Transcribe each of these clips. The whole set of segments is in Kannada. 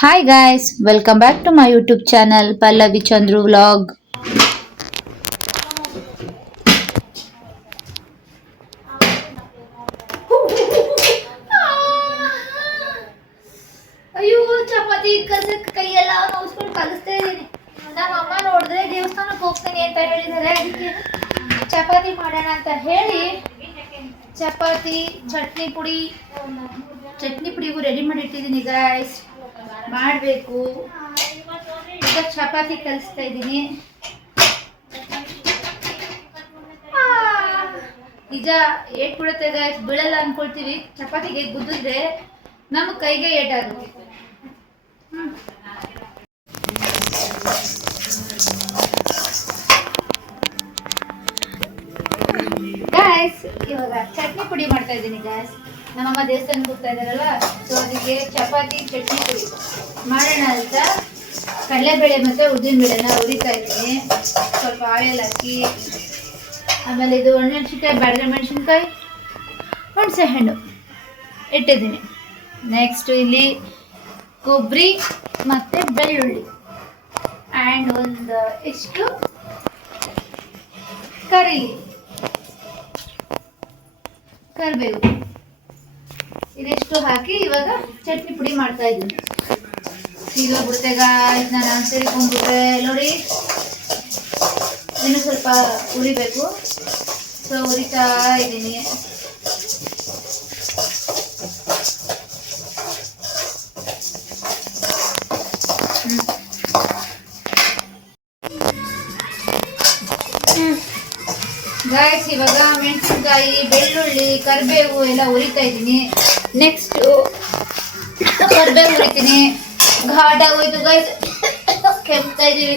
Hi guys, welcome back to my YouTube channel Pallavi Chandru Vlog. ಅಯ್ಯೋ ಚಪಾತಿ ಕಲ್ಸಕ್ಕೆ ಕೈಯೆಲ್ಲ ನೋಸ್ಕೊಂಡು ಕಲಿಸ್ತಾ ಇದ್ದೀನಿ. ನಮ್ಮ ಅಮ್ಮ ನೋಡಿದ್ರೆ ದೇವಸ್ಥಾನಕ್ಕೆ ಹೋಗ್ತೀನಿ ಅಂತ ಹೇಳಿದ್ದಾರೆ. ಅದಕ್ಕೆ ಚಪಾತಿ ಮಾಡೋಣ ಅಂತ ಹೇಳಿ ಚಪಾತಿ ಚಟ್ನಿ ಪುಡಿಗೂ ರೆಡಿ ಮಾಡಿ ಇಟ್ಟಿದ್ದೀನಿ ಗಾಯ್ಸ್. ಮಾಡಬೇಕು ಈಗ ಚಪಾತಿ ಕಲಿಸ್ತಾ ಇದ್ದೀನಿ. ನಿಜ ಏಟ್ ಬಿಡುತ್ತೆ ಗಾಯ್ಸ್, ಬೀಳಲ್ಲ ಅನ್ಕೊಳ್ತೀವಿ. ಚಪಾತಿಗೆ ಗುದ್ದಿದ್ರೆ ನಮ್ಮ ಕೈಗೆ ಏಟಾಗುತ್ತೆ. ಗಾಯ್ಸ್ ಇವಾಗ ಚಟ್ನಿ ಪುಡಿ ಮಾಡ್ತಾ ಇದ್ದೀನಿ ಗಾಯ್ಸ್. ನಮ್ಮಮ್ಮ ದೇವಸ್ಥಾನಕ್ಕೆ ಹೋಗ್ತಾ ಇದ್ದಾರಲ್ಲ, ಸೊ ಅದಕ್ಕೆ ಚಪಾತಿ ಚಟ್ನಿ ಪುಡಿ ಮಾಡೋಣ ಅಂತ ಕಡಲೆಬೇಳೆ ಮತ್ತು ಉದ್ದಿನಬೇಳೆನ ಹುರಿತಾ ಇದ್ದೀನಿ. ಸ್ವಲ್ಪ ಆಯಿಲ್ ಹಾಕಿ, ಆಮೇಲೆ ಇದು ಒಣಮೆಣಸಿನ್ಕಾಯಿ, ಬ್ಯಾಡಗೆ ಮೆಣಸಿನ್ಕಾಯಿ, ಹುಣಸೆ ಹಣ್ಣು ಇಟ್ಟಿದ್ದೀನಿ. ನೆಕ್ಸ್ಟ್ ಇಲ್ಲಿ ಕೊಬ್ಬರಿ ಮತ್ತು ಬೆಳ್ಳುಳ್ಳಿ ಆ್ಯಂಡ್ ಒಂದು ಇಷ್ಟು ಕರಿಬೇವು ಇದೆಷ್ಟು ಹಾಕಿ ಇವಾಗ ಚಟ್ನಿ ಪುಡಿ ಮಾಡ್ತಾ ಇದ್ದೀನಿ. ಈಗ ಬಿಡ್ತೆಗ ಇದನ್ನ ಸೇರಿಕೊಂಡ್ಬಿಟ್ರೆ ನೋಡಿ, ಇನ್ನು ಸ್ವಲ್ಪ ಉರಿಬೇಕು. ಸೊ ಉರಿತಾ ಇದ್ದೀನಿ. ಗಾಯ್ಸ್ ಇವಾಗ ಮೆಣಸಿನ್ಕಾಯಿ, ಬೆಳ್ಳುಳ್ಳಿ, ಕರಿಬೇವು ಎಲ್ಲ ಉರಿತಾ ಇದ್ದೀನಿ. ನೆಕ್ಸ್ಟ್ ಕರಿಬೇವು ಉರಿತೀನಿ. ಘಾಟ ಹೋಯ್ತು ಗಾಯ್ಸ್, ಕೆಮ್ತಾ ಇದ್ದೀವಿ.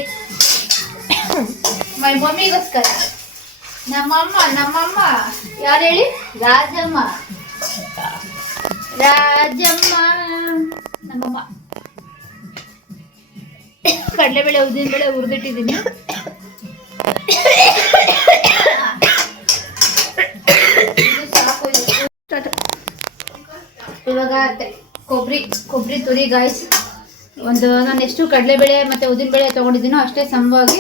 ಮೈ ಮಮ್ಮಿಗೋಸ್ಕರ ನಮ್ಮಮ್ಮ ಯಾರು ಹೇಳಿ, ರಾಜಮ್ಮ ನಮ್ಮಮ್ಮ. ಕಡಲೆಬೇಳೆ ಉದ್ದಿನಬೇಳೆ ಹುರಿದಿಟ್ಟಿದ್ದೀನಿ. ಇವಾಗ ಕೊಬ್ಬರಿ ತುರಿ ಗಾಯ್ಸ್. ನಾನು ಎಷ್ಟು ಕಡಲೆಬೇಳೆ ಮತ್ತು ಉದ್ದಿನಬೇಳೆ ತೊಗೊಂಡಿದ್ದೀನೋ ಅಷ್ಟೇ ಸಮವಾಗಿ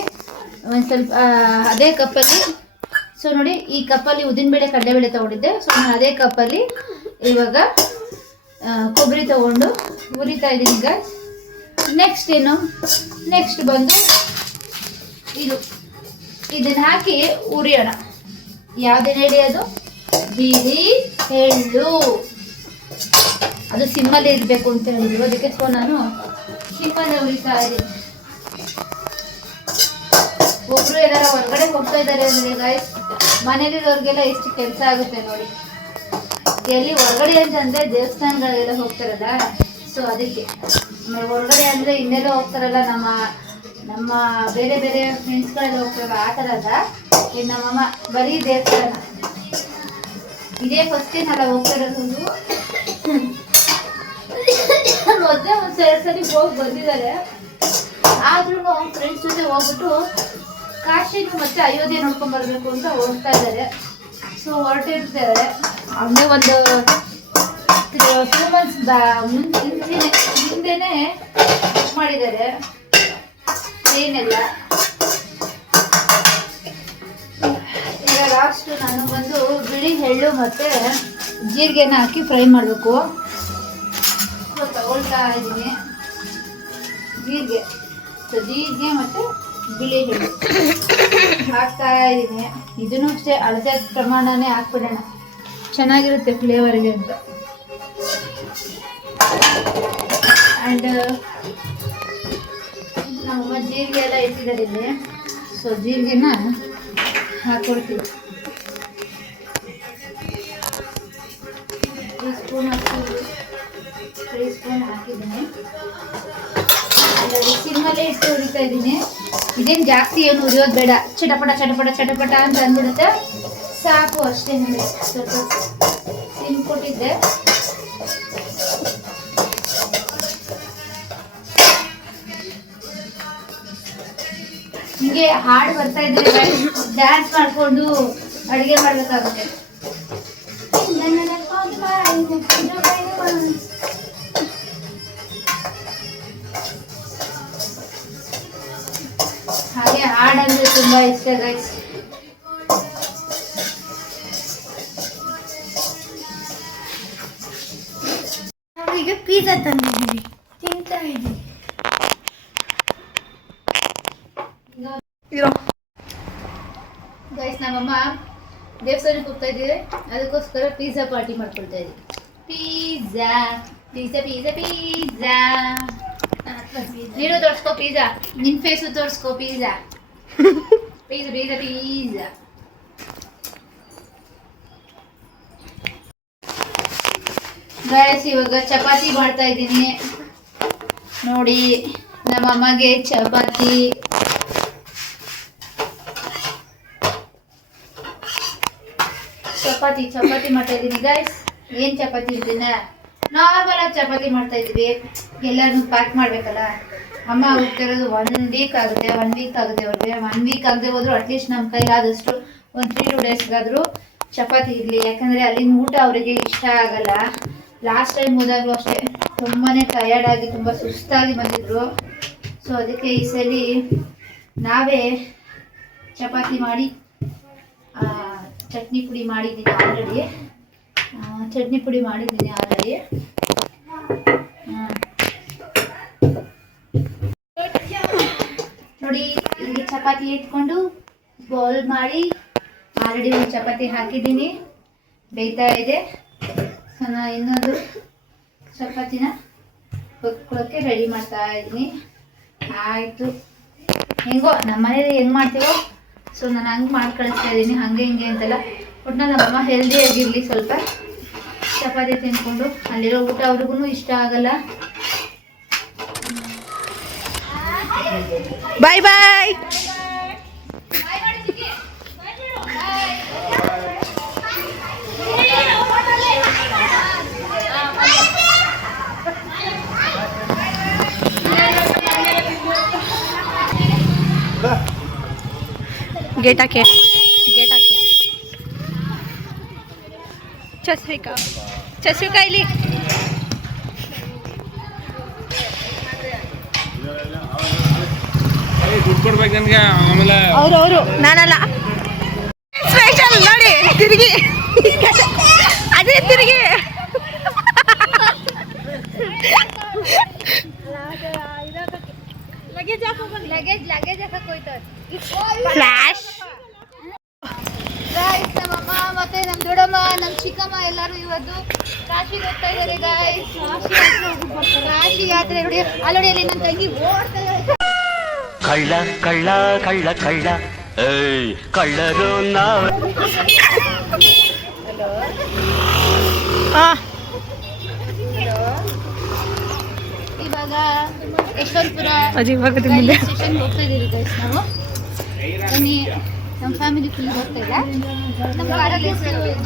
ಒಂದು ಸ್ವಲ್ಪ ಅದೇ ಕಪ್ಪಲ್ಲಿ. ಸೊ ನೋಡಿ, ಈ ಕಪ್ಪಲ್ಲಿ ಉದ್ದಿನಬೇಳೆ ಕಡಲೆಬೇಳೆ ತೊಗೊಂಡಿದ್ದೆ. ಸೊ ನಾನು ಅದೇ ಕಪ್ಪಲ್ಲಿ ಇವಾಗ ಕೊಬ್ಬರಿ ತೊಗೊಂಡು ಹುರಿತಾ ಇದ್ದೀನಿ ಗಾಯ್ಸ್. ನೆಕ್ಸ್ಟ್ ಬಂದು ಇದನ್ನು ಹಾಕಿ ಉರಿಯೋಣ. ಯಾವುದೇನು ಹೇಳಿ, ಅದು ಬಿಳಿ ಎಳ್ಳು. ಅದು ಸಿಮ್ಮಲ್ಲೇ ಇರಬೇಕು ಅಂತ ಹೇಳಿದ್ರು, ಅದಕ್ಕೆ ಸೊ ನಾನು ಸಿಮ್ಮಲ್ಲೇ ಉರಿತಾ ಇದ್ದೀನಿ. ಒಬ್ರು ಏನಾರ ಹೊರಗಡೆ ಹೋಗ್ತಾ ಇದ್ದಾರೆ ಅಂದರೆ ಗಾಯ್ಸ್, ಮನೇಲಿರೋರಿಗೆಲ್ಲ ಎಷ್ಟು ಕೆಲಸ ಆಗುತ್ತೆ ನೋಡಿ. ಎಲ್ಲಿ ಹೊರಗಡೆ ಅಂತಂದರೆ ದೇವಸ್ಥಾನಗಳಿಗೆಲ್ಲ ಹೋಗ್ತಾರಲ್ಲ, ಸೊ ಅದಕ್ಕೆ. ಹೊರಗಡೆ ಅಂದರೆ ಇನ್ನೆಲ್ಲ ಹೋಗ್ತಾರಲ್ಲ, ನಮ್ಮ ಬೇರೆ ಬೇರೆ ಫ್ರೆಂಡ್ಸ್ಗಳೆಲ್ಲ ಹೋಗ್ತಾರಲ್ಲ, ಆ ಥರ ಅಲ್ಲ. ನಮ್ಮಮ್ಮ ಬರೀ ದೇವಸ್ಥಾನ ಇದೇ ಫಸ್ಟ್ ಏನೆಲ್ಲ ಹೋಗ್ತಾ ಇರೋದು. ಮೊದಲೇ ಒಂದು ಸರಿ ಹೋಗಿ ಬಂದಿದ್ದಾರೆ. ಆದ್ರೂ ಅವ್ನ ಫ್ರೆಂಡ್ಸ್ ಜೊತೆ ಹೋಗ್ಬಿಟ್ಟು ಕಾಶಿನೂ ಮತ್ತು ಅಯೋಧ್ಯೆ ನೋಡ್ಕೊಂಡ್ ಬರಬೇಕು ಅಂತ ಹೋಗ್ತಾ ಇದ್ದಾರೆ. ಸೊ ಹೊರಟಿರ್ತಾರೆ. ಹಂಗೆ ಒಂದು 2 months ಹಿಂದೆನೇ ಬುಕ್ ಮಾಡಿದ್ದಾರೆ ಏನೆಲ್ಲ. ಈಗ ಲಾಸ್ಟು ನಾನು ಬಂದು ಬಿಳಿ ಎಳ್ಳು ಮತ್ತು ಜೀರಿಗೆನ ಹಾಕಿ ಫ್ರೈ ಮಾಡಬೇಕು. ತಗೊಳ್ತಾ ಇದ್ದೀನಿ ಜೀರಿಗೆ ಮತ್ತು ಬಿಳಿ ಎಳ್ಳು ಹಾಕ್ತಾ ಇದ್ದೀನಿ. ಇದನ್ನು ಅಷ್ಟೇ ಅಳತೆ ಪ್ರಮಾಣನೇ ಹಾಕ್ಬಿಡೋಣ, ಚೆನ್ನಾಗಿರುತ್ತೆ ಫ್ಲೇವರ್ಗೆ ಅಂತ. ಆ್ಯಂಡ್ ನಮ್ಮಮ್ಮ ಜೀರಿಗೆ ಎಲ್ಲ ಇಟ್ಟಿದ್ದಾರೆ ಇಲ್ಲಿ. ಸೊ ಜೀರಿಗೆನ ಹಾಕ್ಕೊಡ್ತೀವಿ. 3 ಸ್ಪೂನ್ ಹಾಕಿದ್ದೀನಿ. ಸಿಮ್ಮಲ್ಲೇ ಇಟ್ಟು ಉರಿತಾ ಇದ್ದೀನಿ. ಇದೇನು ಜಾಸ್ತಿ ಏನು ಉರಿಯೋದು ಬೇಡ, ಚಟಪಟ ಅಂತ ಅಂದ್ಬಿಡುತ್ತೆ. ಸಾಕು ಅಷ್ಟೇ. ಸ್ವಲ್ಪ ಸಿಮ್ ಕೊಟ್ಟಿದ್ದೆ. ಹಿಂಗೆ ಹಾಡು ಬರ್ತಾ ಇದ್ರೆ ಡ್ಯಾನ್ಸ್ ಮಾಡಿಕೊಂಡು ಅಡುಗೆ ಮಾಡಬೇಕಾಗುತ್ತೆ. ಹಾಡಂದ್ರೆ ತುಂಬಾ ಇಷ್ಟ ಗೈಸ್. ಈಗ ಪಿಜ್ಜಾ ತಂದಿದ್ದೀವಿ, ತಿಂತಾ ಇದ್ದೀವಿ. ಗೈಸ್ ನಮ್ಮಮ್ಮ ದೇವಸ್ಥಾನಕ್ಕೆ ಹೋಗ್ತಾ ಇದ್ದೀವಿ, ಅದಕ್ಕೋಸ್ಕರ ಪಿಜ್ಜಾ ಪಾರ್ಟಿ ಮಾಡ್ಕೊಳ್ತಾ ಇದ್ದೀವಿ. Pizza pizza pizza pizza. ನೀನು ತೋರಿಸ್ಕೋ ಪಿಜ್ಜಾ, ನಿನ್ ಫೇಸು ತೋರಿಸ್ಕೋ pizza. Pizza pizza pizza. Guys ಇವಾಗ ಚಪಾತಿ ಮಾಡ್ತಾ ಇದ್ದೀನಿ ನೋಡಿ. ನಮ್ಮಮ್ಮಗೆ ಚಪಾತಿ ಚಪಾತಿ ಚಪಾತಿ ಮಾಡ್ತಾ ಇದ್ದೀನಿ ಗೈಸ್. ಏನ್ ಚಪಾತಿ ಇದ್ದೀನ, ನಾರ್ಮಲ್ ಆಗಿ ಚಪಾತಿ ಮಾಡ್ತಾ ಇದ್ವಿ. ಎಲ್ಲಾನು ಪ್ಯಾಕ್ ಮಾಡ್ಬೇಕಲ್ಲ. ಅಮ್ಮ ಹೋಗ್ತಿರೋದು 1 ವೀಕ್ ಆಗುತ್ತೆ ಅವ್ರಿಗೆ. 1 ವೀಕ್ ಆಗದೆ ಹೋದ್ರು ಅಟ್ಲೀಸ್ಟ್ ನಮ್ಮ ಕೈಲಾದಷ್ಟು ಒಂದು 3-2 ಡೇಸ್ಗಾದರೂ ಚಪಾತಿ ಇರಲಿ. ಯಾಕಂದರೆ ಅಲ್ಲಿನ ಊಟ ಅವರಿಗೆ ಇಷ್ಟ ಆಗಲ್ಲ. ಲಾಸ್ಟ್ ಟೈಮ್ ಹೋದಾಗಲೂ ಅಷ್ಟೇ ತುಂಬಾ ಟಯರ್ಡ್ ಆಗಿ ತುಂಬ ಸುಸ್ತಾಗಿ ಬಂದಿದ್ರು. ಸೊ ಅದಕ್ಕೆ ಈ ಸಲ ನಾವೇ ಚಪಾತಿ ಮಾಡಿ ಚಟ್ನಿ ಪುಡಿ ಮಾಡಿದ್ದೀನಿ ಆಲ್ರೆಡಿ. ನೋಡಿ ಇಲ್ಲಿ ಚಪಾತಿ ಎತ್ಕೊಂಡು ಬೌಲ್ ಮಾಡಿ ಆಲ್ರೆಡಿ ಒಂದು ಚಪಾತಿ ಹಾಕಿದ್ದೀನಿ, ಬೇಯ್ತಾ ಇದೆ. ಸೊ ನಾನು ಇನ್ನೊಂದು ಚಪಾತಿನ ಹೊತ್ಕೊಳ್ಳೋಕ್ಕೆ ರೆಡಿ ಮಾಡ್ತಾ ಇದ್ದೀನಿ. ಆಯಿತು, ಹೆಂಗೋ ನಮ್ಮ ಮನೇಲಿ ಹೆಂಗೆ ಮಾಡ್ತೀವೋ ಸೊ ನಾನು ಹಂಗೆ ಮಾಡಿ ಕಳಿಸ್ತಾ ಇದ್ದೀನಿ. ಹಂಗೆ ಹಿಂಗೆ ಅಂತಲ್ಲ, ಒಟ್ಟಿನಲ್ಲಿ ನಮ್ಮಮ್ಮ ಹೆಲ್ದಿಯಾಗಿರಲಿ. ಸ್ವಲ್ಪ ಚಪಾತಿ ತಿನ್ಕೊಂಡು ಅಲ್ಲಿರೋ ಊಟ ಅವ್ರಿಗೂ ಇಷ್ಟ ಆಗಲ್ಲ. ಬಾಯ್ ಬಾಯ್. ಗೇಟ್ ಹಾಕಿ ಚಸ್ವಿಕಾ ಇಲ್ಲಿ. ದುಡ್ಡು ಕೊಡ್ಬೇಕು ನನ್ಗೆ ಆಮೇಲೆ. ಅವರು ನಾನಲ್ಲ. ಸ್ಪೆಷಲ್ ನೋಡಿ, ತಿರುಗಿ ಅದೇ ತಿರುಗಿ. ಲಗೇಜ್ ಹಾಕಕ್ಕೆ ಹೋಯ್ತಾರೆ. ಫ್ಲಾಶ್. ಗಾಯ್ಸ್ ನಮ್ಮಮ್ಮ ಮತ್ತೆ ನಮ್ಮ ದೊಡ್ಡಮ್ಮ ನಮ್ಮ ಚಿಕ್ಕಮ್ಮ ಎಲ್ಲರೂ ಇವತ್ತು ಕಾಶಿಗೆ ಹೋಗ್ತಾ ಇದ್ದಾರೆ ಗಾಯ್ಸ್. ಕಾಶಿ ಯಾತ್ರೆ ನೋಡಿ. ಅಲ್ಲೋಡಿ ಅಲ್ಲಿ ನನ್ನ ತಂಗಿ ಓಡ್ತಾ ಇದ್ದಾರೆ. ಕಳ್ಳ ಕಳ್ಳ ಕಳ್ಳ ಕಳ್ಳ ಏಯ್ ಕಳ್ಳರು ನಾವು. ಇವಾಗ ಯಶವಂತಪುರ ಸ್ಟೇಷನ್ ಹೋಗ್ತಾ ಇದೀವಿ ಗೈಸ್ ನಾವು. ಬನ್ನಿ, ನಮ್ಮ ಫ್ಯಾಮಿಲಿ ಫುಲ್ ಹೋಗ್ತಾ ಇಲ್ಲ. ನಮ್ಮ ಕಾರಲ್ಲಿ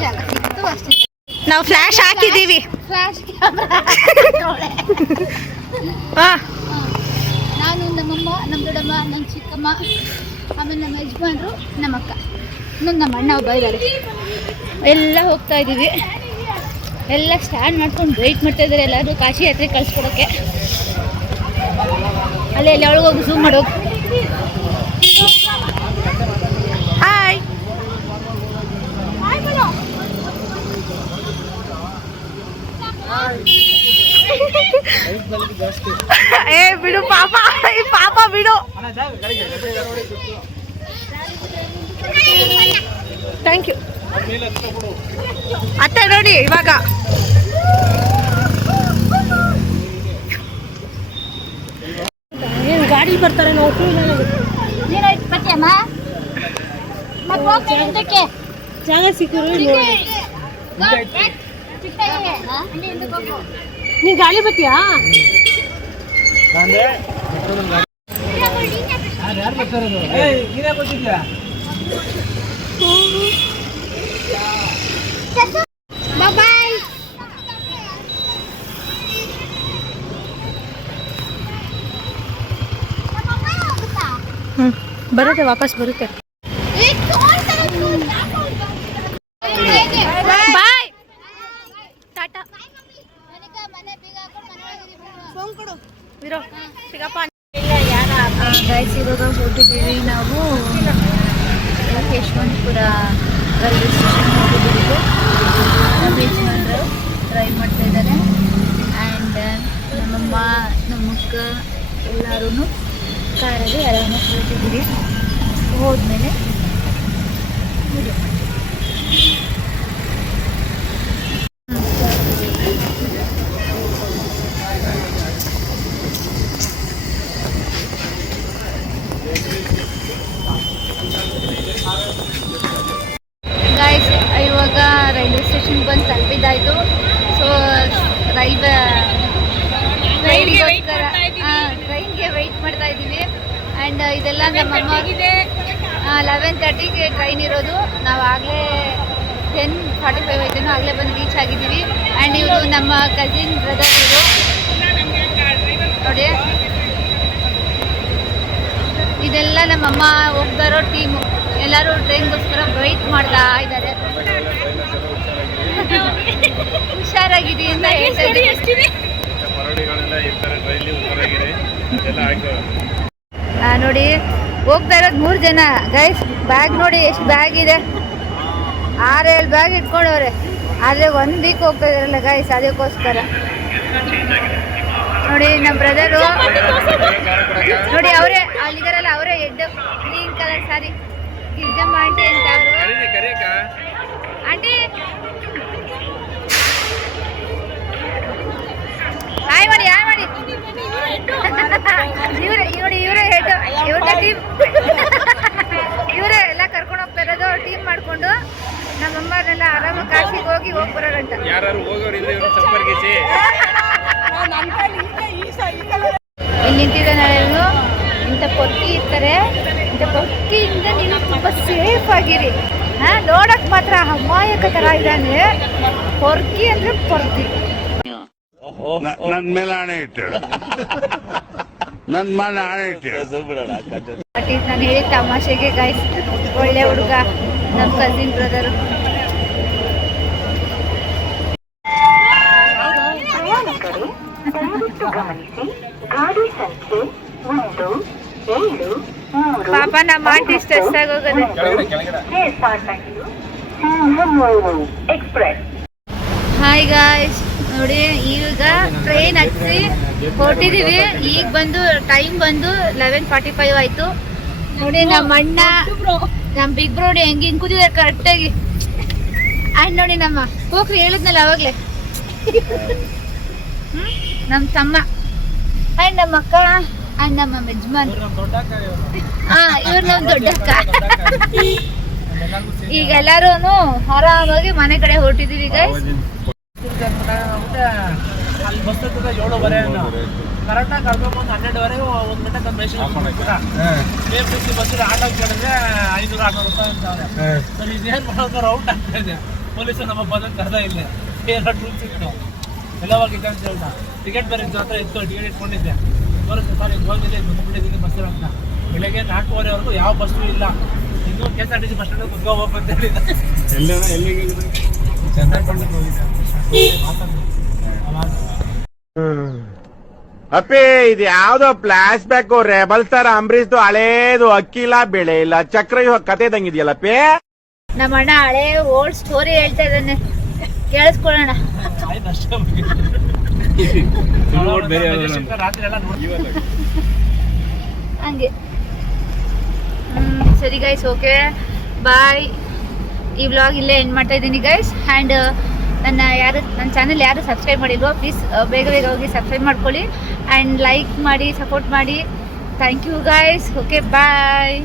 ಜಾಗ ಸಿಕ್ತು ಅಷ್ಟೇ. ನಾವು ಫ್ಲಾಶ್ ಹಾಕಿದ್ದೀವಿ. Flash camera. ನಾನು, ನಮ್ಮಮ್ಮ, ನಮ್ಮ ದೊಡ್ಡಮ್ಮ, ನಮ್ಮ ಚಿಕ್ಕಮ್ಮ, ಆಮೇಲೆ ನಮ್ಮ ಯಜಮಾನ್ರು, ನಮ್ಮ ಅಕ್ಕ, ಇನ್ನೊಂದು ನಮ್ಮ ಅಣ್ಣ ಒಬ್ಬ ಇದ್ದಾರೆ. ಎಲ್ಲ ಹೋಗ್ತಾ ಇದ್ದೀವಿ. ಎಲ್ಲ ಸ್ಟ್ಯಾಂಡ್ ಮಾಡ್ಕೊಂಡು ವೆಯ್ಟ್ ಮಾಡ್ತಾ ಇದ್ದಾರೆ ಎಲ್ಲರೂ ಕಾಶಿ ಯಾತ್ರೆ ಕಳಿಸ್ಕೊಡೋಕ್ಕೆ. ಅಲ್ಲೇ ಎಲ್ಲ ಒಳಗೆ ಹೋಗಿ ಝೂಮ್ ಮಾಡೋದು. ಹಾಯ್. ಏ ಬಿಡು ಪಾಪ, ಪಾಪ ಬಿಡು. ಥ್ಯಾಂಕ್ ಯು ಅತ್ತೆ. ನೋಡಿ ಇವಾಗ ಏನು ಗಾಡಿ ಬರ್ತಾರೆ ನಾವು ಜಾಗ ಸಿಕ್ಕಿರು. ನೀ ಗಾಳಿ ಬತ್ತೀಯಾ? ಬರುತ್ತೆ, ವಾಪಸ್ ಬರುತ್ತೆ. ಬಾಯ್, ಟಾಟಾ. ವಿರೋ ಸಿಗಪ್ಪ. ಗೈಸ್ ಇವಾಗ ಹೋಗಿದ್ದೀವಿ ನಾವು ಯಶವಂತಪುರ ರೈಲ್ವೆ ಸ್ಟೇಷನ್ ಹೋಗಿದ್ದೀವಿ. ನಮ್ಮ ಯಜಮಾನ್ರು ಡ್ರೈವ್ ಮಾಡ್ತಾ ಇದ್ದಾರೆ ಆ್ಯಂಡ್ ನಮ್ಮಮ್ಮ ನಮ್ಮಕ್ಕ ಎಲ್ಲರೂ ಕಾರಲ್ಲಿ ಆರಾಮಾಗಿ ಹೋಗಿದ್ದೀವಿ. ಹೋದ್ಮೇಲೆ ಗಾಯ್ಸ್ ಇವಾಗ ರೈಲ್ವೆ ಸ್ಟೇಷನ್ ಬಂದು ತಲುಪಿದ್ದಾಯಿತು. ಸೊ ಟ್ರೈನ್ಗೆ ವೆಯ್ಟ್ ಮಾಡ್ತಾ ಇದ್ದೀವಿ ಆ್ಯಂಡ್ ಇದೆಲ್ಲ ನಮ್ಮಮ್ಮ 11:30ಗೆ ಟ್ರೈನ್ ಇರೋದು. ನಾವು ಆಗಲೇ 10:45 ಆಯ್ತೇನೋ ಆಗಲೇ ಬಂದು ರೀಚ್ ಆಗಿದ್ದೀವಿ. ಆ್ಯಂಡ್ ಇವರು ನಮ್ಮ ಕಸಿನ್ ಬ್ರದರ್ ಇವರು ನೋಡಿ. ಇದೆಲ್ಲ ನಮ್ಮಮ್ಮ ಹೋಗ್ತಾ ಇರೋ ಟೀಮು. ಎಲ್ಲರೂ ಟ್ರೈನ್ಗೋಸ್ಕರ ವೆಯ್ಟ್ ಮಾಡ್ತಾ ಇದ್ದಾರೆ. ಹುಷಾರಾಗಿದೆ ಅಂತ ಹೇಳ್ತಾರೆ. ನೋಡಿ ಹೋಗ್ತಾ ಇರೋದು 3 ಜನ ಗೈಸ್. ಬ್ಯಾಗ್ ನೋಡಿ ಎಷ್ಟು ಬ್ಯಾಗ್ ಇದೆ, 6-7 ಬ್ಯಾಗ್ ಇಟ್ಕೊಂಡವ್ರೆ. ಆದರೆ 1 ವೀಕ್ ಹೋಗ್ತಾ ಇದಾರಲ್ಲ ಗೈಸ್, ಅದಕ್ಕೋಸ್ಕರ. ನೋಡಿ ನಮ್ಮ ಬ್ರದರು ನೋಡಿ, ಅವರೇ ಅಲ್ಲಿದಾರಲ್ಲ, ಅವರೇ ಹೆಡ್ ಗ್ರೀನ್ ಕಲರ್ ಸಾರಿ ಗಿರ್ಜಮ್ಮ ಆಂಟಿ ಅಂತ ಅವರು. ಆಂಟಿ ಹಾಯ್ ಮಾಡಿ ಹಾಯ್ ಮಾಡಿ. ಇವರೇ ಹೆಡ್, ಇವ್ರ ಟೀಮ್. ಇವರೇ ಎಲ್ಲ ಕರ್ಕೊಂಡು ಹೋಗ್ತಾ ಇರೋದು ಟೀಮ್ ಮಾಡಿಕೊಂಡು. ನಮ್ಮಮ್ಮನೆಲ್ಲ ಆರಾಮಾಗಿ ಕಾಶಿಗೆ ಹೋಗಿ ಬರೋರಂತ. ಇಲ್ಲಿ ನಿಂತಿದ್ದಾನೆ ಇವನು. ಇಂಥ ಪೊರ್ಕಿ ಇರ್ತಾರೆ, ಇಂಥ ಪೊರ್ಕಿಯಿಂದ ನೀವು ತುಂಬ ಸೇಫ್ ಆಗಿರಿ. ನೋಡಕ್ ಮಾತ್ರ ಅಮಾಯಕ ಥರ ಇದ್ದಾನೆ. ಪೊರ್ಕಿ ಅಂದ್ರೆ ಪೊರ್ಕಿ. ನನ್ ಮೇಲೆ ಆಣೆ ಇಟ್ಟು, ನನ್ ಮೇಲೆ ಆಣೆ ಇಟ್ಟು. ನಾನು ಹೇಳಿ ತಮಾಷೆಗೆ ಗೈಸ್, ಒಳ್ಳೆ ಹುಡುಗ ನಮ್ಮ ಕಸಿನ್ ಬ್ರದರು. ಪಾಪ ನಮ್ಮ ಆಂಟಿ ಸ್ಟ್ರೆಸ್ ಆಗೋಗದೆ. ಹಾಯ್ ಗಾಯ್ಸ್, ನೋಡಿ ಈಗ ಟ್ರೈನ್ ಹತ್ತಿ ಹೊರಟಿದ್ದೀವಿ. ಈಗ ಬಂದು ಟೈಮ್ ಬಂದು 11:45 ಆಯಿತು. ನೋಡಿ ನಮ್ಮ ಅಣ್ಣ, ನಮ್ಮ ಬಿಗ್ ಬ್ರೋ ನೋಡಿ ಹೆಂಗೆ ಹಿಂಗೆ ಕೂತಿದ್ದಾರೆ ಕರೆಕ್ಟಾಗಿ. ಆ್ಯಂಡ್ ನೋಡಿ ನಮ್ಮ ಹೋಗ್ರಿ ಹೇಳಿದ್ನಲ್ಲ ಅವಾಗಲೇ, ನಮ್ಮ ತಮ್ಮ ಆ್ಯಂಡ್ ನಮ್ಮ ಅಕ್ಕ ಆ್ಯಂಡ್ ನಮ್ಮ ಯಜಮಾನ್. ಇವ್ರು ನಮ್ಮ ದೊಡ್ಡಕ್ಕ. ಈಗ ಎಲ್ಲರೂ ಆರಾಮಾಗಿ ಮನೆ ಕಡೆ ಹೊರಟಿದ್ದೀವಿ ಗೈಸ್. ಅಲ್ಲಿ ಬಸ್ ಹತ್ತಿರ 7:15 ಕರೆಕ್ಟಾಗಿ ಕರ್ಕೊಂಡ್ಬಂದು 12:00ವರೆಗೆ 1 ಗಂಟೆ ಬಸ್ ಆಟೋ ಕೇಳಿದ್ರೆ 500-600 ರೂಪಾಯಿ ಅಂತಾರೆ. ಸರ್ ಇದೇನು ಮಾಡೋದು, ರೌಂಡ್ ಆಗ್ತಾ ಇದೆ. ಪೊಲೀಸರು ನಮ್ಮ ಬಂದು ಕರೆದ ಇಲ್ಲ, ಎರಡು ರೂಲ್ಸ್ ಇತ್ತು. ಎಲ್ಲ ಹೋಗಿದ್ದೆ ಅಂತ ಹೇಳ್ದ. ಟಿಕೆಟ್ ಬೇರೆ ಇತ್ತು ಹತ್ರ ಇತ್ತು, ಟಿಕೆಟ್ ಇಟ್ಕೊಂಡಿದ್ದೆ. ಬರುತ್ತೆ ಸರ್ ಇದು ಹೋಗಿದ್ದೆ, ಬಂದುಬಿಟ್ಟಿದ್ದೀನಿ ಬಸ್ ಅಂತ. ಬೆಳಗ್ಗೆ 4:15ವರೆಗೂ ಯಾವ ಬಸ್ಸು ಇಲ್ಲ. ಇನ್ನೂ KSRTC ಬಸ್ ಸ್ಟ್ಯಾಂಡ್ ಕುತ್ಕೋಬೇಕು ಅಂತ ಹೇಳಿದ್ದೆ. ಅಪ್ಪಿ ಇದು ಯಾವ್ದೋ ಫ್ಲಾಶ್ ಬ್ಯಾಕ್ ರೆಬಲ್ ಸ್ಟಾರ್ ಅಂಬರೀಶ್ದು ಹಳೇದು, ಅಕ್ಕಿಲ್ಲ ಬೆಳೆ ಇಲ್ಲ ಚಕ್ರ ಕತೆ ಇದಂಗಿದೆಯಲ್ಲಪ್ಪಿ. ನಮ್ಮ ಅಣ್ಣ ಹಳೆ ಓಲ್ಡ್ ಸ್ಟೋರಿ ಹೇಳ್ತಾ ಇದ್ದಾನೆ, ಕೇಳಿಸ್ಕೊಳ್ಳೋಣ. ಹಂಗೆ ಸರಿ ಗೈಸ್, ಓಕೆ ಬಾಯ್. ಈ ವ್ಲಾಗ್ ಇಲ್ಲೇ ಎಂಡ್ ಮಾಡ್ತಾ ಇದ್ದೀನಿ ಗೈಸ್. ಆ್ಯಂಡ್ ನನ್ನ ಚಾನಲ್ ಯಾರು ಸಬ್ಸ್ಕ್ರೈಬ್ ಮಾಡಿಲ್ವೋ ಪ್ಲೀಸ್ ಬೇಗ ಹೋಗಿ ಸಬ್ಸ್ಕ್ರೈಬ್ ಮಾಡ್ಕೊಳ್ಳಿ ಆ್ಯಂಡ್ ಲೈಕ್ ಮಾಡಿ ಸಪೋರ್ಟ್ ಮಾಡಿ. Thank you guys. Okay bye.